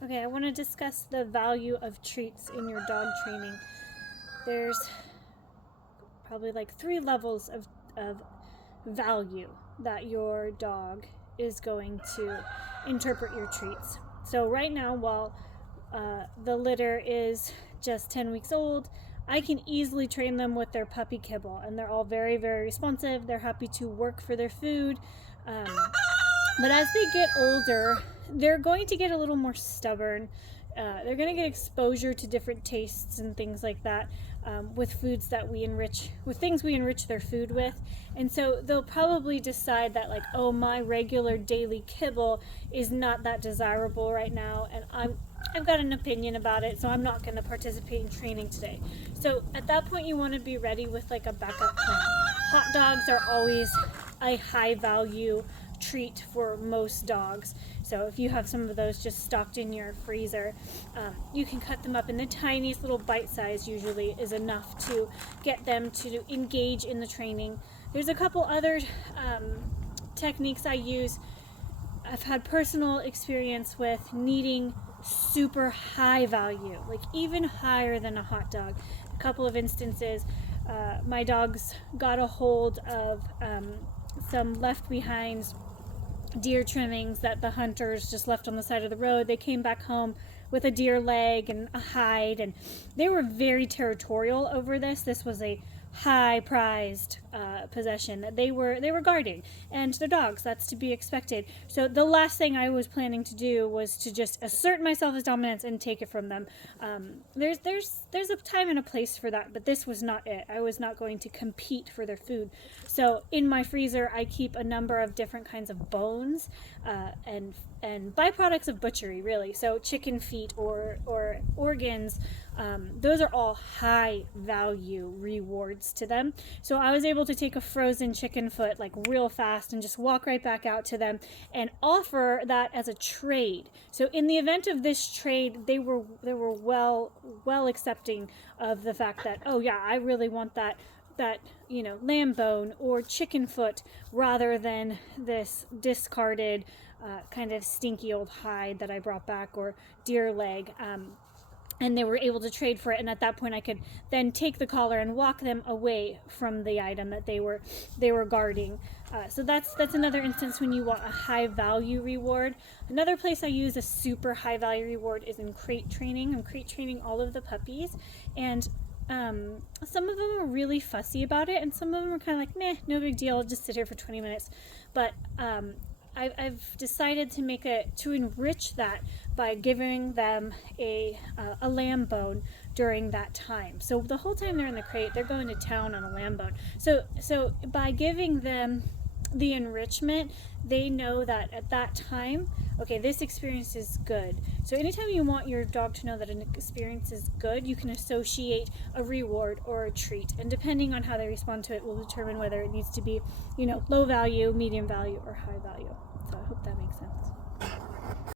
Okay, I want to discuss the value of treats in your dog training. There's probably like three levels of value that your dog is going to interpret your treats. So, right now, while the litter is just 10 weeks old, I can easily train them with their puppy kibble, and they're all very, very responsive. They're happy to work for their food. Um, but as they get older, they're going to get a little more stubborn. They're going to get exposure to different tastes and things like that with foods that we enrich, with things we enrich their food with. And so they'll probably decide that, like, oh, my regular daily kibble is not that desirable right now, and I've got an opinion about it, so I'm not going to participate in training today. So at that point, you want to be ready with like a backup plan. Hot dogs are always a high value treat for most dogs. So if you have some of those just stocked in your freezer, you can cut them up in the tiniest little bite size. Usually is enough to get them to engage in the training. There's a couple other techniques I use. I've had personal experience with needing super high value, like even higher than a hot dog. A couple of instances, my dogs got a hold of some left behind deer trimmings that the hunters just left on the side of the road. They came back home with a deer leg and a hide, and they were very territorial over this. This was a high prized possession that they were guarding, and they're dogs, that's to be expected. So the last thing I was planning to do was to just assert myself as dominance and take it from them. There's a time and a place for that, but this was not it. I was not going to compete for their food. So in my freezer I keep a number of different kinds of bones and byproducts of butchery, really. So chicken feet or organs, those are all high value rewards to them. So I was able to take a frozen chicken foot like real fast and just walk right back out to them and offer that as a trade. So in the event of this trade, they were well accepting of the fact that, oh yeah, I really want that lamb bone or chicken foot rather than this discarded kind of stinky old hide that I brought back, or deer leg. And they were able to trade for it, and at that point I could then take the collar and walk them away from the item that they were guarding. So that's another instance when you want a high value reward. Another place I use a super high value reward is in crate training. I'm crate training all of the puppies, and some of them are really fussy about it, and some of them are kind of like, meh, no big deal, I'll just sit here for 20 minutes. But I've decided to enrich that by giving them a lamb bone during that time. So the whole time they're in the crate, they're going to town on a lamb bone. So by giving them the enrichment, they know that at that time, okay, this experience is good. So anytime you want your dog to know that an experience is good, you can associate a reward or a treat, and depending on how they respond to it will determine whether it needs to be, low value, medium value, or high value. So I hope that makes sense.